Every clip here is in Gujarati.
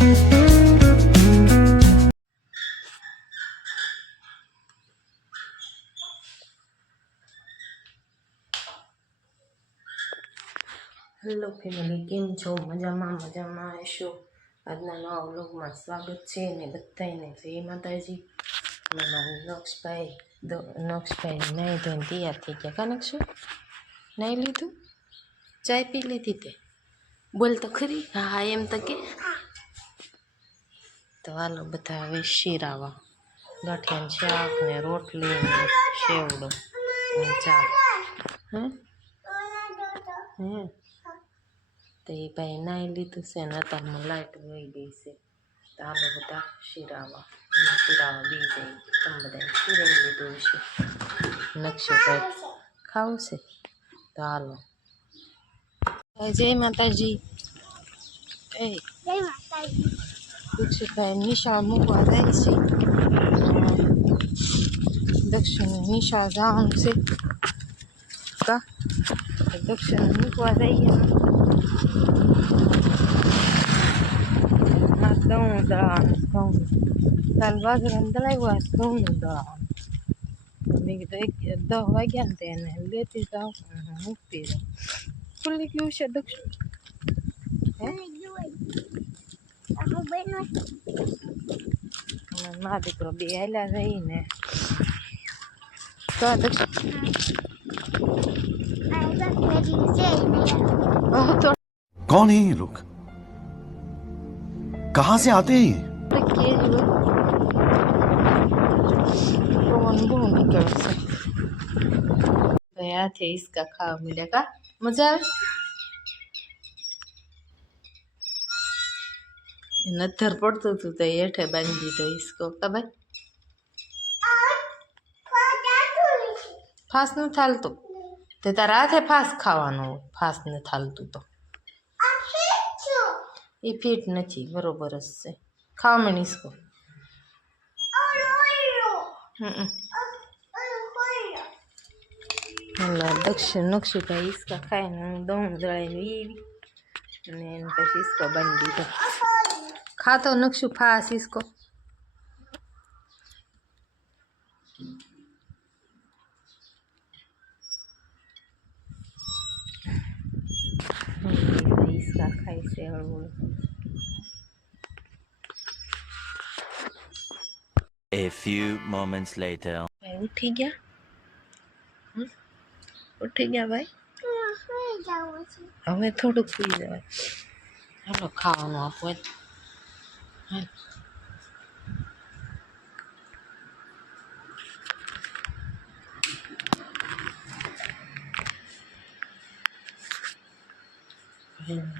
હેલો ફેમિલી, કેમ છો? મજામાં હશો? આજના નવા વ્લોગમાં સ્વાગત છે ને બધાને જય માતાજી. નક્ષભાઈ નાઈ ધોઈને તૈયાર થઈ ગયા. કનકશું નાઈ લીધું? ચાય પી લીધી તે? બોલ તો ખરી. હા એમ તો કે. તો હાલો બધા હવે શીરાવા. ગાંઠિયાનું શાક ને રોટલી ને સેવડો ને ચા. હે તો એ ભાઈ નાઈ લીધું છે ને અત્યારમાં લાઈટ વહી ગઈ છે. તો હાલો બધા શીરાવા બી જાય. તમે બધા શીરાઈ લીધું છે. નકશુભાઈ ખાવું છે તો હાલો. જય માતાજી. જય માતાજી. દક્ષુભાઈ નિશાળ મૂકવા જાય છે. દક્ષિણ નિશાળ જવાનું છે. કા દક્ષિણ મૂકવા જઈએ. ઘઉં દળાવાનું ઘઉં કાલ બાજરાનું દળાવ્યું. ઘઉંનું દળાવાનું. મેં કીધું 10 વાગ્યા ને તેને લેતી જાઉં મૂકતી જાઉં. ખુલ્લી ગયું છે દક્ષિણ. મારા દીકરો બે હાલ્યા રહીને તો कौन है ये लोग? कहां से आते हैं ये? હાથે હિસકા ખાવા મળ્યા. કા મજા આવે? નથર પડતું હતું તો હેઠે બાંધી દીધો હિસકો. કા ભાઈ ફાસ ન થાલતું તે તારા હાથે ફાસ ખાવાનું હોય. ફાસ ન થાલતું તો એ ફીટ નથી. બરોબર જ છે. ખાવા માંડ હિસકો. નક્ષુભાઈ હિસકા ખાઈને હું દઉં દળાઈને એવી અને એને પછી હિસકો બાંધી દીધો. ખાતો નક્ષુ ફાસ હિસકો. હિસકા ખાય છે હળવું. A few moments later. ઉઠી ગયા? ઉઠી ગયા ભાઈ? હવે થોડુંક સુઈ જવાય. હાલો ખાવાનું આપો.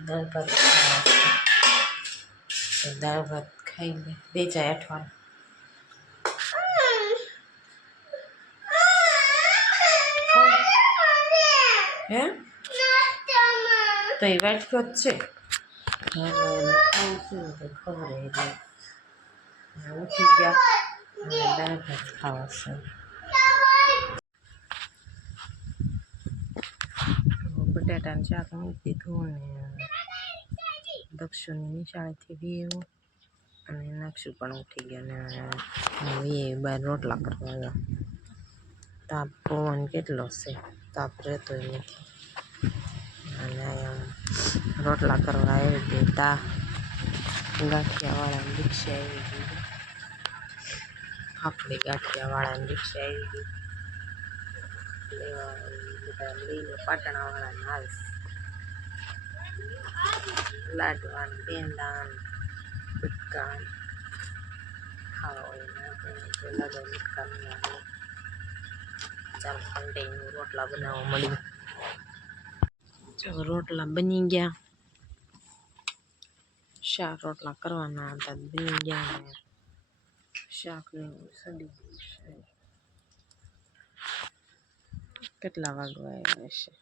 દાળ ભાત દાળ ભાત ખાઈ લે. બે જાય અઠવાડિયે. હે તો એ વાટકો જ છે. ખબર ઉઠી ગયા અને દાળ ભાત ખાવા છે. બટાટાનું શાક મૂકી દીધું ને દક્ષુની નિશાળેથી વીવું અને નક્ષુ પણ ઉઠી ગયા ને એ બાર રોટલા કરવા ગયા. તાપ પવન કેટલો છે. તાપ રહેતો નથી. અને રોટલા કરવા આવી ગઈ. ગાંઠિયાવાળાની રિક્ષા આવી ગઈ. ફાફડી ગાંઠિયાવાળાની રિક્ષા આવી ગઈ. બધા લઈને પાટણાવાળાને હાલ લાડવાન પેંડા બટકાન ખાવા હોય ને આપણે લાડવા બટકા બનાવીએ. ચાલ કંટેઈનું રોટલા બનાવવા મળી. જો રોટલા બની ગયા. શાક રોટલા કરવાના હતા બની ગયા ને શાક સડી ગયું. કેટલા વાગવા આવ્યા હશે?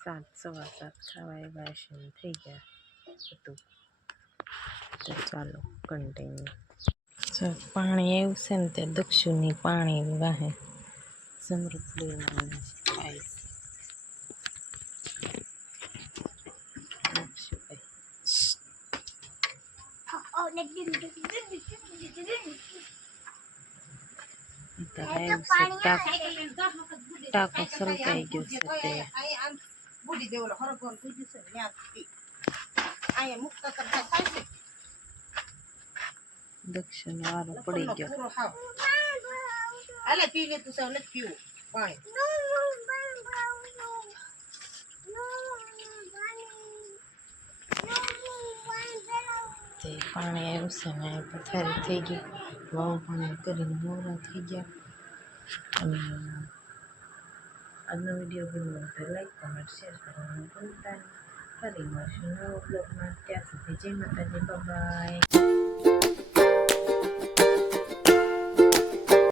7 સવા 7 ખાવા આવ્યા હશે ને થઈ ગયા બધું. તો ચાલો કન્ટિન્યુ. પાણી આવ્યું છે ને તે દક્ષુની પાણી વાહે સમૃદ્ધિ ખાઈશ. અત્યારે એવું છે ટાંકો સલકાઈ ગયો છે તે બુડી દેવલો હરગોન થઈ ગયું છે ત્યાંથી અહીંયા મુકતા તો થાય છે દક્ષિણ વારો પડી ગયો પૂરો હાવ અલે પી લે તું સૌ નથી પીવું પાણી તે પાણી આવ્યું છે ને પથારી થઈ ગઈ વાવ પાણી કરીને મોરા થઈ ગયા અને આજનો વિડીયો ગમ્યો તો લાઈક કમેન્ટ શેર કરવાનું ભૂલતા નહીં ફરી મળશું નવો બ્લોગમાં ત્યાં સુધી જય માતાજી બાય